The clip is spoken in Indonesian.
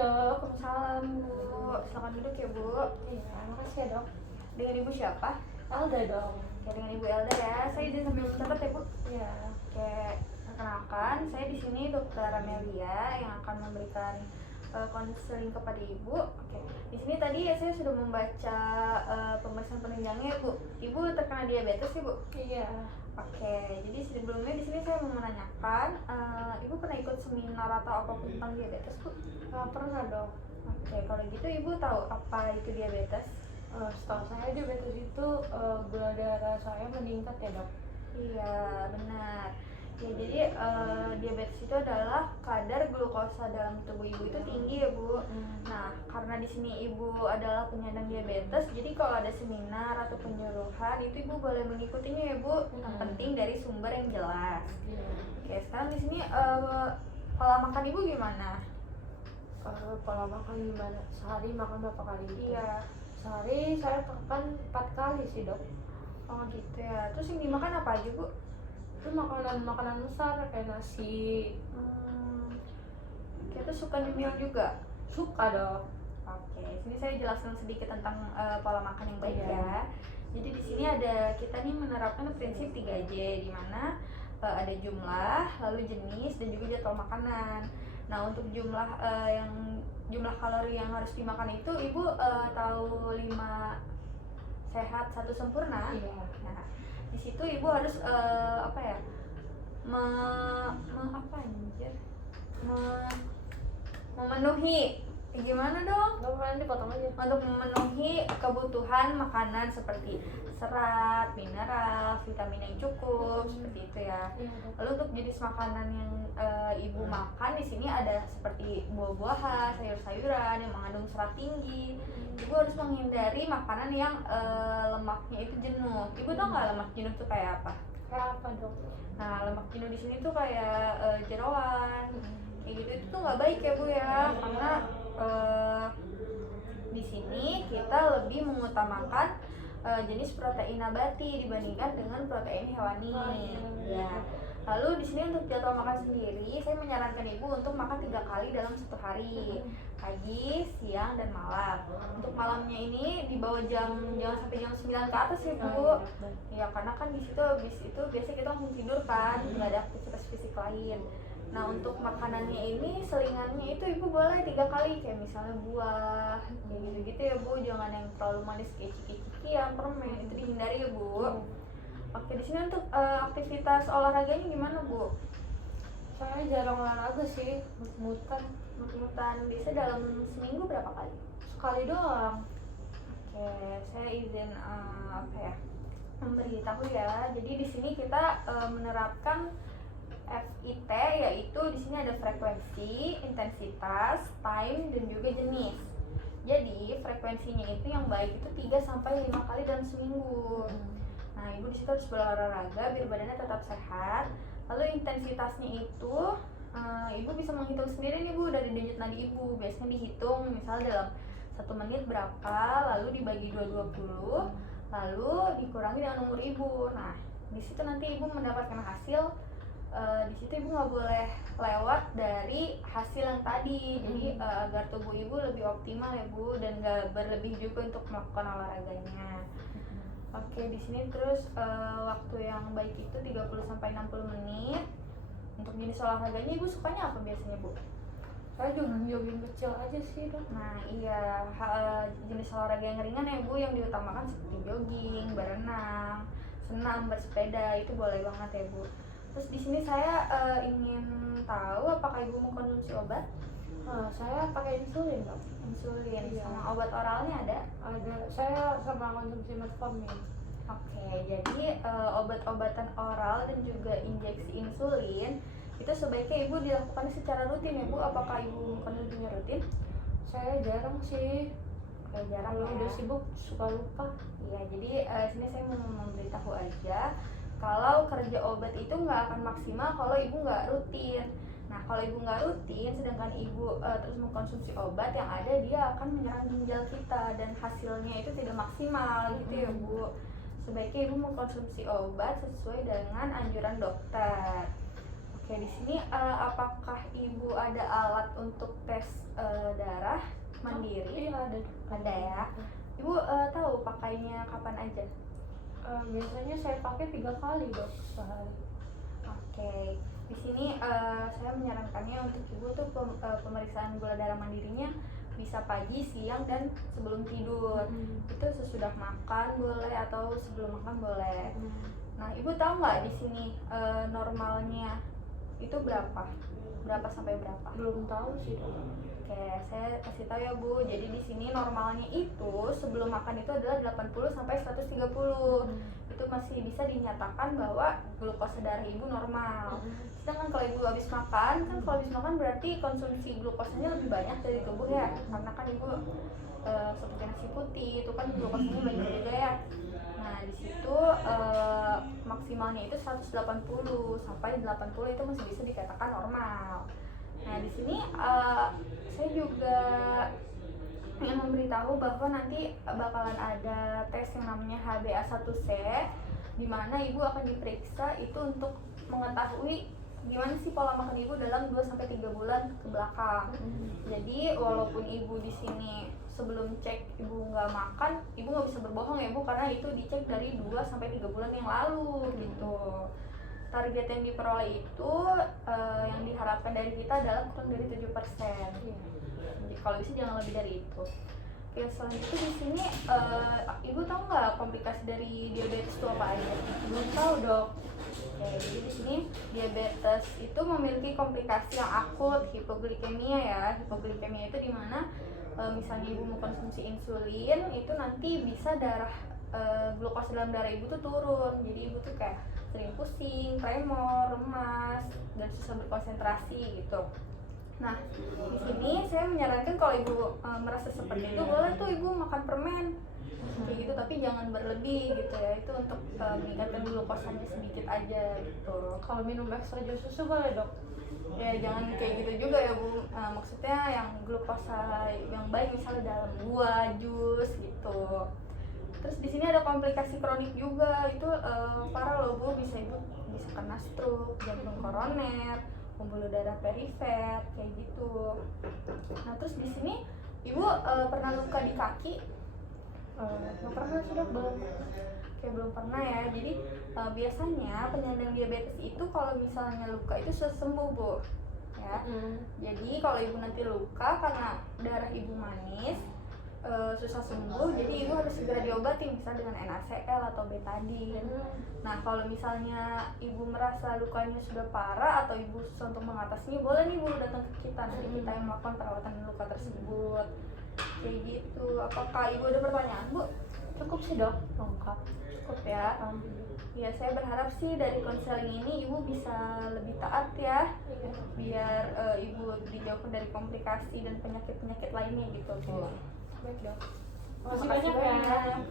Dok. Waalaikumsalam Bu. Silakan duduk ya Bu. Iya, makasih ya Dok. Dengan Ibu siapa? Elda dong. Oke, dengan Ibu Elda ya. Saya izin sambil mencatat ya Bu. Iya. Oke, perkenalkan saya di sini Dokter Amelia yang akan memberikan konseling kepada Ibu. Oke, di sini tadi ya saya sudah membaca pemeriksaan penunjangnya Bu. Ibu terkena diabetes ya Bu? Iya. Oke, jadi sebelumnya di sini saya mau menanyakan, Ibu pernah ikut seminar atau apapun tentang diabetes Bu? Nggak pernah Dok. Oke, kalau gitu Ibu tahu apa itu diabetes? Setahu saya diabetes itu gula darah saya meningkat ya Dok. Iya, benar. Ya, jadi diabetes itu adalah kadar glukosa dalam tubuh Ibu itu tinggi ya Bu. Nah, karena di sini Ibu adalah penyandang diabetes, jadi kalau ada seminar atau penyuluhan itu Ibu boleh mengikutinya ya Bu. Yang penting dari sumber yang jelas. Iya. Oke, sekarang di sini pola makan Ibu gimana? Pola makan gimana? Sehari makan berapa kali gitu? Iya. Sehari saya makan 4 kali sih Dok. Oh gitu ya. Terus yang dimakan apa aja Bu? Itu makanan besar kayak nasi. Kita suka nyemil juga. Suka Dok. Oke, sini saya jelaskan sedikit tentang pola makan yang baik Iya. ya. Jadi di sini ada kita nih menerapkan prinsip 3J di mana ada jumlah, lalu jenis dan juga jadwal makanan. Nah, untuk jumlah kalori yang harus dimakan itu Ibu tahu 5 sehat 1 sempurna. Iya. Nah, di situ Ibu harus memenuhi gimana dong? Nggak apa-apa, nanti potong aja. Untuk memenuhi kebutuhan makanan seperti serat, mineral, vitamin yang cukup, seperti itu ya. Iya Dok. Lalu untuk jenis makanan yang Ibu makan di sini ada seperti buah-buahan, sayur-sayuran yang mengandung serat tinggi. Ibu harus menghindari makanan yang lemaknya itu jenuh. Ibu tahu nggak lemak jenuh itu kayak apa? Kayak apa Dok? Nah, lemak jenuh di sini tuh kayak jeroan, kayak gitu itu tuh nggak baik ya Bu ya, karena di sini kita lebih mengutamakan jenis protein nabati dibandingkan dengan protein hewani. Ya. Lalu di sini untuk jadwal makan sendiri, saya menyarankan Ibu untuk makan 3 kali dalam 1 hari, pagi, siang, dan malam. Untuk malamnya ini di bawah jangan sampai jam 9 ke atas ya Bu. Ya, karena kan di situ habis itu biasanya kita langsung tidur kan, nggak ada aktivitas fisik lain. Nah, untuk makanannya ini selingannya itu Ibu boleh 3 kali, kayak misalnya buah, kayak gitu-gitu ya Bu. Jangan yang terlalu manis kayak ciki-cikian, permen, itu dihindari ya Bu. Oke, di sini untuk aktivitas olahraganya gimana Bu? Saya jarang olahraga sih, mut-mutan. Mut-mutan biasa dalam seminggu berapa kali? Sekali doang. Oke, saya izin memberitahu ya. Jadi di sini kita menerapkan FIT, yaitu di sini ada frekuensi, intensitas, time, dan juga jenis. Jadi frekuensinya itu yang baik itu 3 sampai 5 kali dalam seminggu. Nah, Ibu di situ harus berolahraga biar badannya tetap sehat. Lalu intensitasnya itu Ibu bisa menghitung sendiri nih Bu dari denyut nadi Ibu. Biasanya dihitung misalnya dalam 1 menit berapa, lalu dibagi 220, lalu dikurangi dengan umur Ibu. Nah, di situ nanti Ibu mendapatkan hasil. Di situ Ibu nggak boleh lewat dari hasil yang tadi. Jadi agar tubuh Ibu lebih optimal ya Bu, dan nggak berlebih juga untuk melakukan olahraganya. Oke, di sini terus waktu yang baik itu 30 sampai 60 menit. Untuk jenis olahraganya Ibu sukanya apa biasanya Bu? Saya jogging kecil aja sih Dok. Nah iya, jenis olahraga yang ringan ya Bu, yang diutamakan seperti jogging, berenang, senam, bersepeda, itu boleh banget ya Bu. Terus di sini saya ingin tahu apakah Ibu mau konsumsi obat? Saya pakai insulin Dok. Insulin, Iya. sama obat oralnya ada? Ada, saya sama konsumsi metformin. Oke, jadi obat-obatan oral dan juga injeksi insulin itu sebaiknya Ibu dilakukan secara rutin ya Bu. Apakah Ibu mengkonsumsinya rutin? Saya jarang sih. Kayak jarang Kalau ya. udah sibuk suka lupa. Iya, jadi sini saya mau memberitahu aja kalau kerja obat itu nggak akan maksimal kalau Ibu nggak rutin. Nah, kalau Ibu nggak rutin, sedangkan Ibu terus mengkonsumsi obat, yang ada dia akan menyerang ginjal kita dan hasilnya itu tidak maksimal gitu ya Bu. Sebaiknya Ibu mengkonsumsi obat sesuai dengan anjuran dokter. Oke, Oke, di sini apakah ibu ada alat untuk tes darah mandiri? Iya ada. Ada ya. Ibu tahu pakainya kapan aja? Biasanya saya pakai 3 kali dok sehari. Oke, di sini saya menyarankannya untuk ibu tuh pemeriksaan gula darah mandirinya bisa pagi, siang, dan sebelum tidur. Itu sesudah makan boleh atau sebelum makan boleh. Nah, ibu tahu nggak di sini normalnya itu berapa? Berapa sampai berapa? Belum tahu sih dok. Oke, saya kasih tahu ya Bu. Jadi di sini normalnya itu sebelum makan itu adalah 80 sampai 130. Itu masih bisa dinyatakan bahwa glukosa darah ibu normal. Sedangkan kalau ibu habis makan, kan kalau habis makan berarti konsumsi glukosanya lebih banyak dari tubuh ya. Karena kan ibu seperti nasi putih itu kan glukosanya banyak juga ya. Nah, di situ maksimalnya itu 180 sampai 80 itu masih bisa dikatakan normal. Nah, di sini saya juga ingin memberitahu bahwa nanti bakalan ada tes yang namanya HbA1c, di mana ibu akan diperiksa itu untuk mengetahui gimana sih pola makan ibu dalam 2-3 bulan ke belakang. Jadi walaupun ibu di sini sebelum cek ibu nggak makan, ibu nggak bisa berbohong ya Bu, karena itu dicek dari 2-3 bulan yang lalu gitu. Target yang diperoleh itu yang diharapkan dari kita adalah kurang dari 7%. Jadi kalau bisa jangan lebih dari itu. Oke, selain itu di sini ibu tahu nggak komplikasi dari diabetes itu apa aja? Belum tahu dok. Oke, jadi di sini diabetes itu memiliki komplikasi yang akut, hipoglikemia ya. Hipoglikemia itu di mana misalnya ibu mau konsumsi insulin, itu nanti bisa darah glukosa dalam darah ibu tuh turun. Jadi ibu tuh kayak sering pusing, tremor, lemas, dan susah berkonsentrasi gitu. Nah, di sini saya menyarankan kalau ibu merasa seperti itu, boleh tuh ibu makan permen kayak gitu, tapi jangan berlebih gitu ya. Itu untuk meningkatkan glukosanya sedikit aja gitu. Kalau minum ekstra jus susu boleh dok? Ya jangan kayak gitu juga ya Bu. Maksudnya yang glukosa yang baik misalnya dalam buah, jus gitu. Terus di sini ada komplikasi kronik juga, itu parah loh Bu, bisa kena stroke, jantung koroner, pembuluh darah perifer kayak gitu. Nah, terus di sini ibu pernah luka di kaki? Nggak pernah sih dok, belum. Kayak belum pernah ya. Jadi biasanya penyandang diabetes itu kalau misalnya luka itu susah sembuh Bu ya. Jadi kalau ibu nanti luka karena darah ibu manis, susah sembuh, jadi ibu harus segera diobati misalnya dengan NaCl atau betadine. Nah, kalau misalnya ibu merasa lukanya sudah parah atau ibu susah untuk mengatasinya, boleh nih Bu datang ke kita, nanti kita yang melakukan perawatan luka tersebut kayak gitu. Apakah ibu ada pertanyaan Bu? Cukup sih dok, lengkap. Cukup ya. Ya, saya berharap sih dari konseling ini ibu bisa lebih taat ya, biar ibu dijauhkan dari komplikasi dan penyakit-penyakit lainnya gitu Bu. Baik dok. Makasih Makasih banyak ya. banyak.